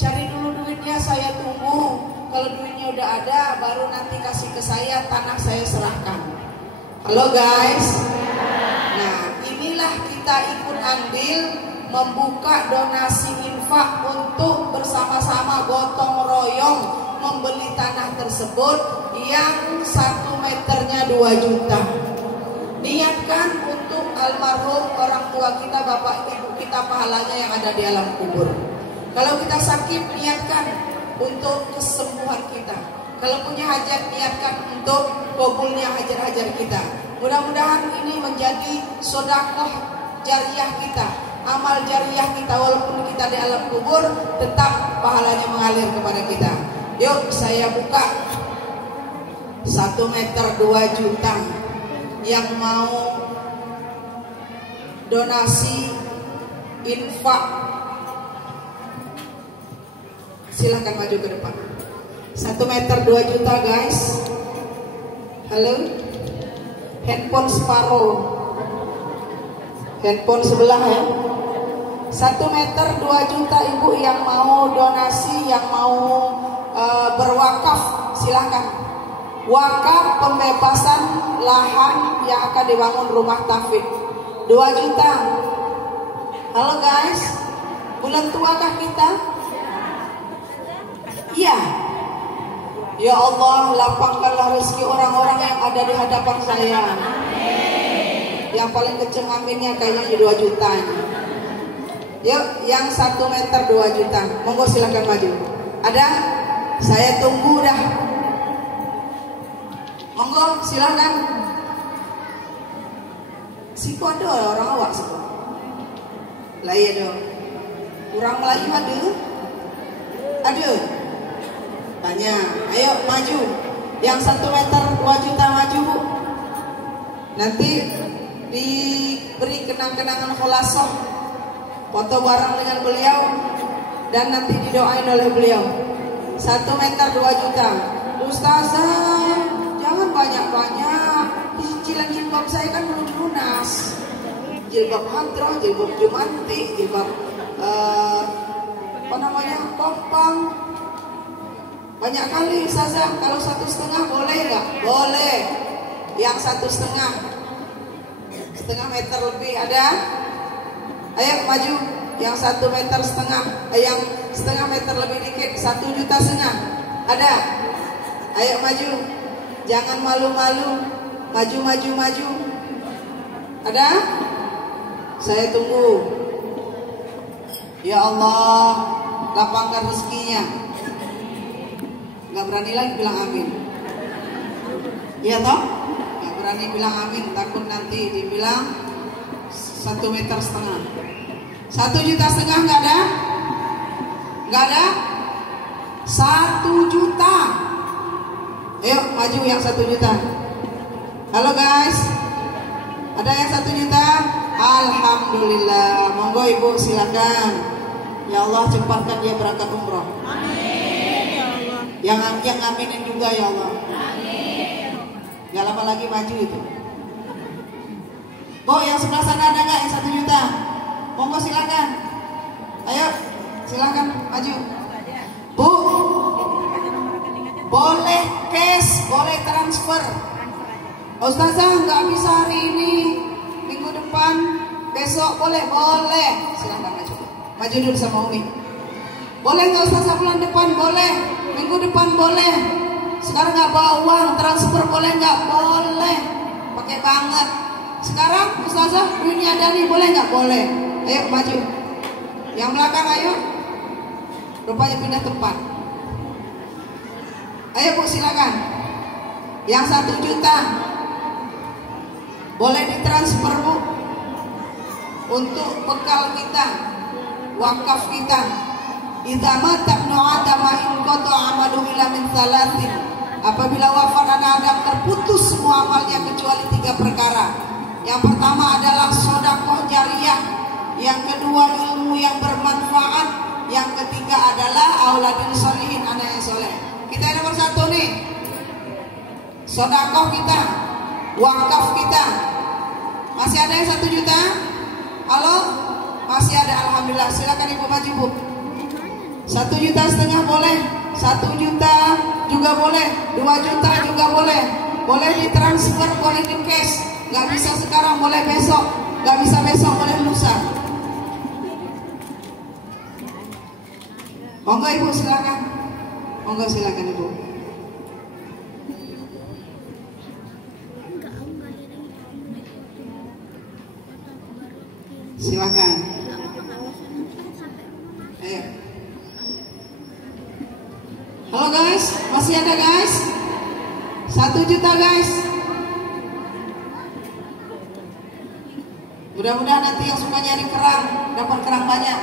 cari dulu duitnya, saya tunggu. Kalau duitnya udah ada, baru nanti kasih ke saya, tanah saya serahkan. Halo guys. Nah, inilah kita ikut andil membuka donasi infak untuk bersama-sama gotong royong membeli tanah tersebut yang 1 meternya 2 juta. Niatkan untuk almarhum orang tua kita, bapak ibu kita, pahalanya yang ada di alam kubur. Kalau kita sakit, niatkan untuk kesembuhan kita. Kalau punya hajat, niatkan untuk kabulnya hajar-hajar kita. Mudah-mudahan ini menjadi sedekah jariah kita, amal jariah kita, walaupun kita di alam kubur tetap pahalanya mengalir kepada kita. Yuk saya buka 1 meter 2 juta yang mau donasi infak, silahkan maju ke depan. 1 meter 2 juta guys. Halo, handphone separuh, handphone sebelah ya. 1 meter 2 juta ibu yang mau donasi, yang mau berwakaf, silahkan. Wakaf pembebasan lahan yang akan dibangun rumah tahfidz 2 juta. Halo guys, bulan tuakah kita? Iya. Ya Allah, lapangkanlah rezeki orang-orang yang ada di hadapan saya. Yang paling kenceng aminnya kayaknya 2 juta. Yuk, yang 1 meter 2 juta. Monggo silakan maju. Ada? Saya tunggu dah. Monggo silakan. Siku ada orang awak siku. Lah iya dong. Kurang Melayu ada? Ada. Banyak. Ayo maju. Yang 1 meter 2 juta maju Bu. Nanti diberi kenang-kenangan khulasoh, foto bareng dengan beliau, dan nanti didoain oleh beliau. 1 meter 2 juta. Ustazah, jangan banyak-banyak. Cicilan jilbab saya kan belum lunas. Jilbab hadroh, jilbab jumanti, jilbab kompang. Banyak kali Ustazah. Kalau 1,5 boleh nggak? Boleh. Yang 1,5 meter lebih ada? Ayo maju. Yang 1,5 meter, yang 1,5 meter lebih dikit, 1,5 juta. Ada? Ayo maju. Jangan malu-malu. Maju. Ada? Saya tunggu. Ya Allah, lapangkan rezekinya. Gak berani lagi bilang amin. Iya toh? berani bilang amin, takut nanti dibilang 1,5 meter. 1,5 juta nggak ada? Nggak ada? 1 juta. Ayo maju yang 1 juta. Halo guys, ada yang 1 juta? Alhamdulillah. Monggo ibu silakan. Ya Allah cepatkan dia berangkat umroh. Amin. Ya Allah. Yang aminin juga ya Allah. Gak lama lagi maju itu. Bu, yang sebelah sana ada nggak yang 1 juta? Monggo silakan. Ayo, silakan maju. Bu, boleh cash, boleh transfer. Ustazah nggak bisa hari ini, minggu depan, besok boleh, boleh. Silakan maju. Maju dulu sama Umi. Boleh nggak Ustazah bulan depan? Boleh. Minggu depan boleh. Sekarang nggak bawa uang, transfer boleh nggak? Boleh. Pakai banget. Sekarang Ustazah duitnya ada nih, boleh nggak? Boleh. Ayo maju. Yang belakang ayo. Rupanya pindah tempat. Ayo Bu silakan. Yang 1 juta boleh ditransfer Bu untuk bekal kita, wakaf kita. Idza mata ibnu Adam in qata amalu ila min salatin. Apabila wafat anak Adam terputus semua amalnya kecuali 3 perkara. Yang pertama adalah sedekah jariyah, yang kedua ilmu yang bermanfaat, yang ketiga adalah auladun sholihin, anak yang soleh. Kita yang nomor 1 nih, sedekah kita, wakaf kita. Masih ada yang 1 juta? Halo? Masih ada, alhamdulillah. Silakan ibu maju Bu. 1,5 juta boleh, 1 juta juga boleh, 2 juta juga boleh. Boleh ditransfer, boleh di cash. Gak bisa sekarang, boleh besok. Gak bisa besok, boleh lusa. Monggo ibu silakan. Monggo silakan ibu. Silakan. Ayo. Halo guys, masih ada guys? 1 juta guys. Mudah-mudahan nanti yang suka nyari kerang dapat kerang banyak.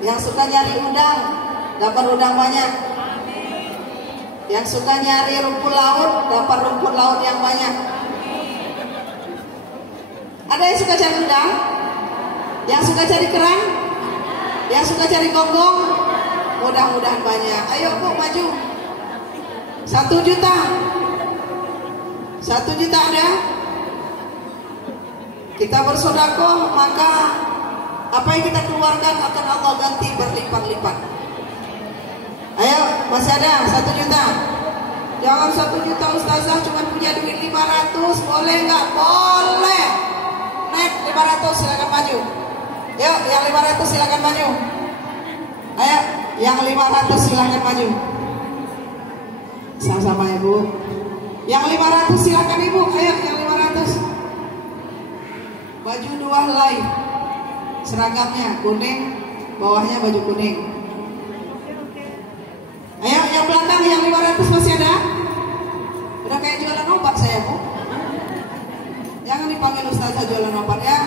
Yang suka nyari udang dapat udang banyak. Yang suka nyari rumput laut dapat rumput laut yang banyak. Ada yang suka cari udang? Yang suka cari kerang? Yang suka cari gonggong? Mudah-mudahan banyak. Ayo Bu maju. 1 juta. 1 juta ada? Kita bersedekah, maka apa yang kita keluarkan akan Allah ganti berlipat-lipat. Ayo, masih ada 1 juta. Jangan 1 juta Ustazah cuma punya duit 500, boleh nggak? Boleh. Naik 500 silakan maju. Yuk, yang 500 silakan maju. Ayo, yang 500 silakan maju. Sama-sama ya Bu. Yang 500 silakan Ibu. Ayo, yang 500. Baju 2 helai. Seragamnya kuning, bawahnya baju kuning. Ayo, yang belakang yang 500 masih ada? Udah kayak jualan obat saya Bu. Jangan dipanggil Ustazah jualan obat ya.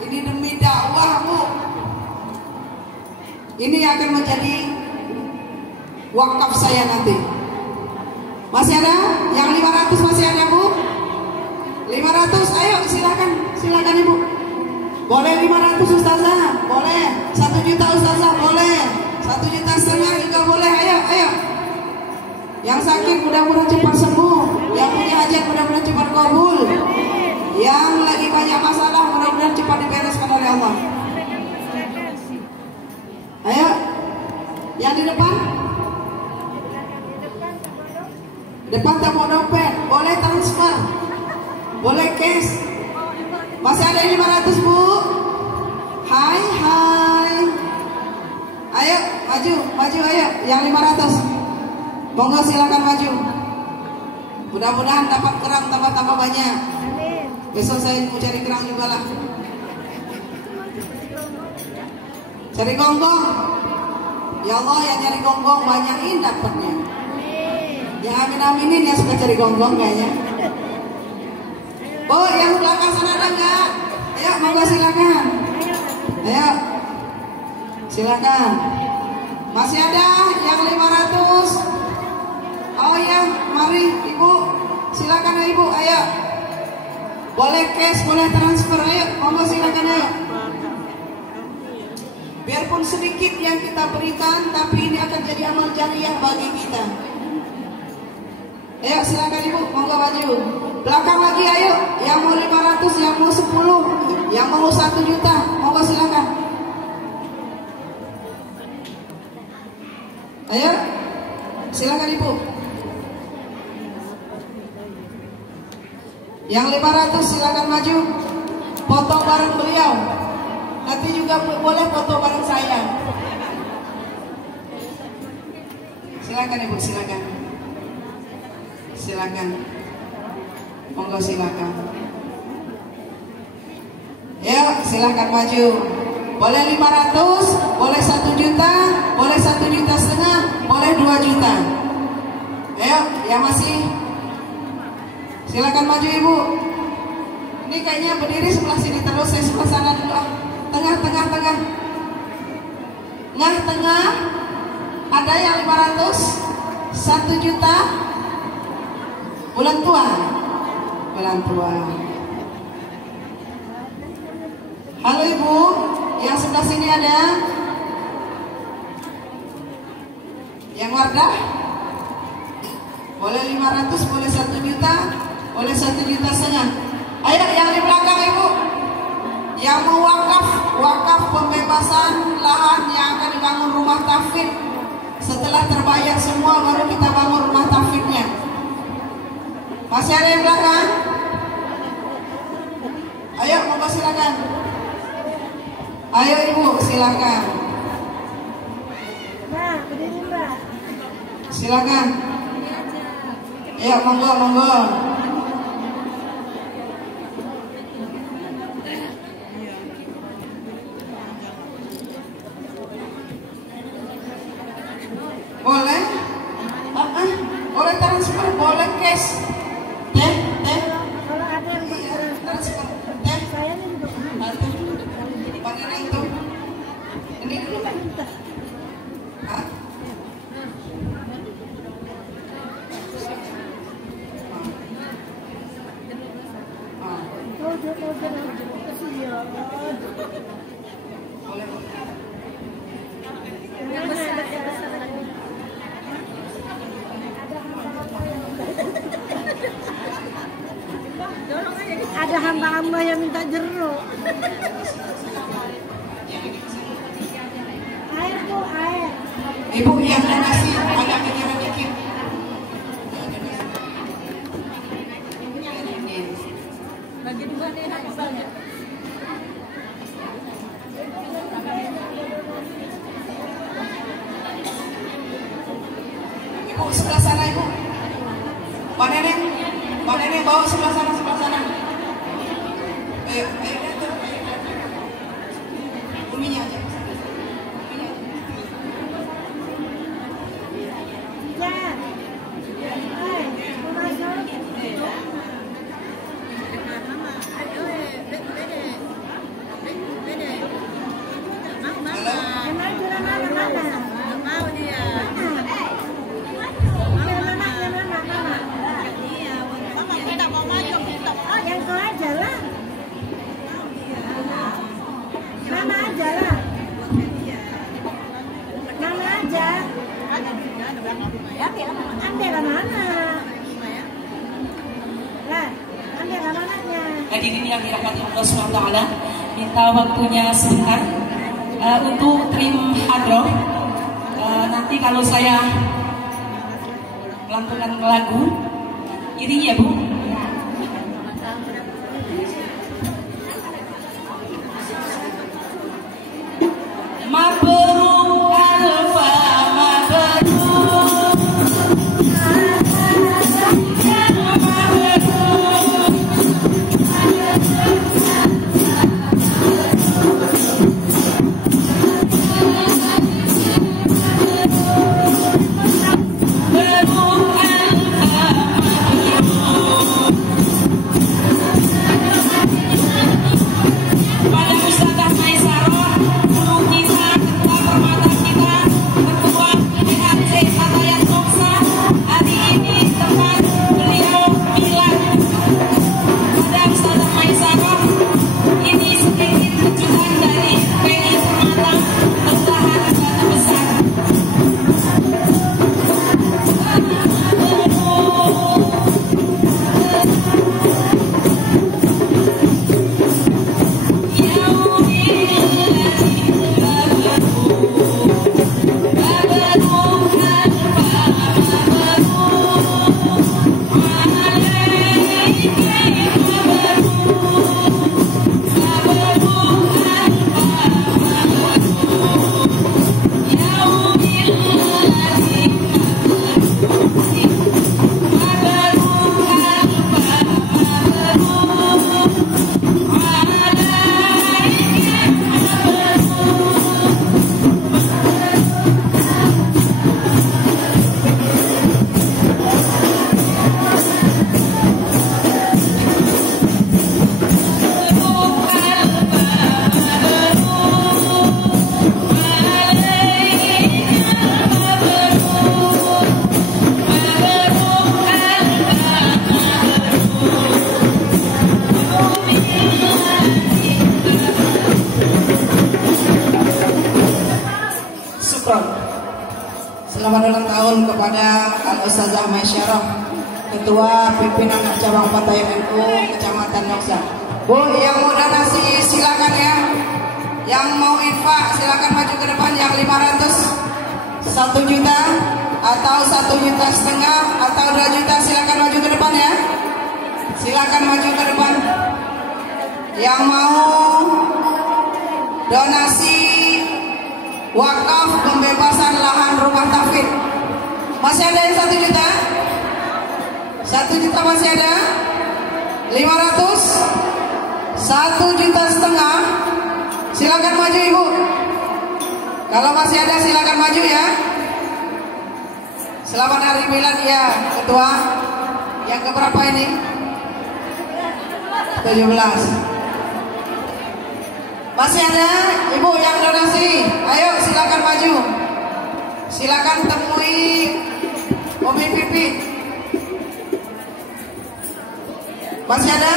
Ini demi dakwah Bu. Ini akan menjadi wakaf saya nanti. Masih ada? Yang 500 masih ada Bu? 500, ayo silakan, silakan Ibu. Boleh 500 Ustazah? Boleh. 1 juta Ustazah? Boleh. 1,5 juta juga boleh. Ayo, ayo. Yang sakit mudah-mudahan cepat sembuh. Yang punya hajat mudah-mudahan cepat kabul. Yang lagi banyak masalah mudah-mudahan cepat dibereskan oleh Allah. Ayo. Yang di depan? Depan tak mau dompet. Boleh transfer. Boleh cash. Masih ada 500 Bu. Hai hai. Ayo maju, maju ayo. Yang 500. Monggo silakan maju. Mudah-mudahan dapat kerang tambah-tambah banyak. Besok saya mau cari kerang juga lah. Cari gonggong. Ya Allah yang nyari gonggong banyakin dapatnya. Yang amin-aminin ya suka cari gonggong kayaknya. Oh, yang belakang sana ada nggak? Ayo, monggo silakan. Ayo, silakan. Masih ada yang 500. Oh ya, mari ibu, silakan ya ibu. Ayo, boleh cash, boleh transfer. Ayo, monggo silakan ayo. Biarpun sedikit yang kita berikan, tapi ini akan jadi amal jariah bagi kita. Ayo silakan ibu, monggo maju. Belakang lagi ayo, yang mau 500, yang mau 10, yang mau 1 juta, monggo silakan. Ayo, silakan ibu. Yang 500 silakan maju, foto bareng beliau. Nanti juga boleh foto bareng saya. Silakan ibu, silakan. Silakan. Monggo silakan. Ayo, silakan maju. Boleh 500, boleh 1 juta, boleh 1,5 juta, boleh 2 juta. Ayo, yang masih. Silakan maju ibu. Ini kayaknya berdiri sebelah sini terus, saya sebelah sana dulu ah. Tengah. Tengah. Ada yang 500, 1 juta. Bulan tua. Halo ibu, yang sebelah sini ada. Yang Wardah. Boleh 500, boleh 1 juta, boleh 1,5 juta. Ayo yang di belakang ibu, yang mau wakaf pembebasan lahan yang akan dibangun rumah tahfidz. Setelah terbayar semua baru kita bangun rumah tahfidznya. Masih ada yang belakang? Ayo monggo silakan. Ayo ibu silakan. Mbak, berdiri mbak. Silakan. Ayo monggo. Boleh? Boleh transfer, boleh cash. Teh. Kalau ada yang Transfer. Teh. saya nih juga Mana itu? Ini dulu kan? Hah? Boleh. ada hamba-hamba yang minta jeruk. Air bu, air. Ibu yang donasi agak kejaran dikit. Bagi dua nih hasilnya. Ibu sebelah sana ibu. Pak Nenek bawa sebelah sana. Ayo datang. Uminya aja. Hadirin yang dirahmati Allah SWT, minta waktunya sebentar untuk trim hadroh. Nanti kalau saya melantunkan lagu, iring ya Bu. Mabruk alfa mabruk. Mabruk alfa nuhun kepada Al-Ustazah Maisyarah, Ketua Pimpinan Cabang Partai NU Kecamatan Yongsa. Bu, yang mau donasi silakan ya. Yang mau infak silakan maju ke depan. Yang 500 1 juta atau 1,5 juta atau 2 juta silakan maju ke depan ya. Silakan maju ke depan. Yang mau donasi wakaf pembebasan lahan rumah tahfidz. Masih ada yang 1 juta? 1 juta masih ada? 500? 1,5 juta. Silakan maju Ibu. Kalau masih ada silakan maju ya. Selamat Hari Milad ya Ketua. Yang keberapa ini? 17. Masih ada Ibu yang donasi? Ayo silakan maju. Silakan temui Umi Pipi. Masih ada?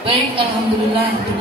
Baik, alhamdulillah.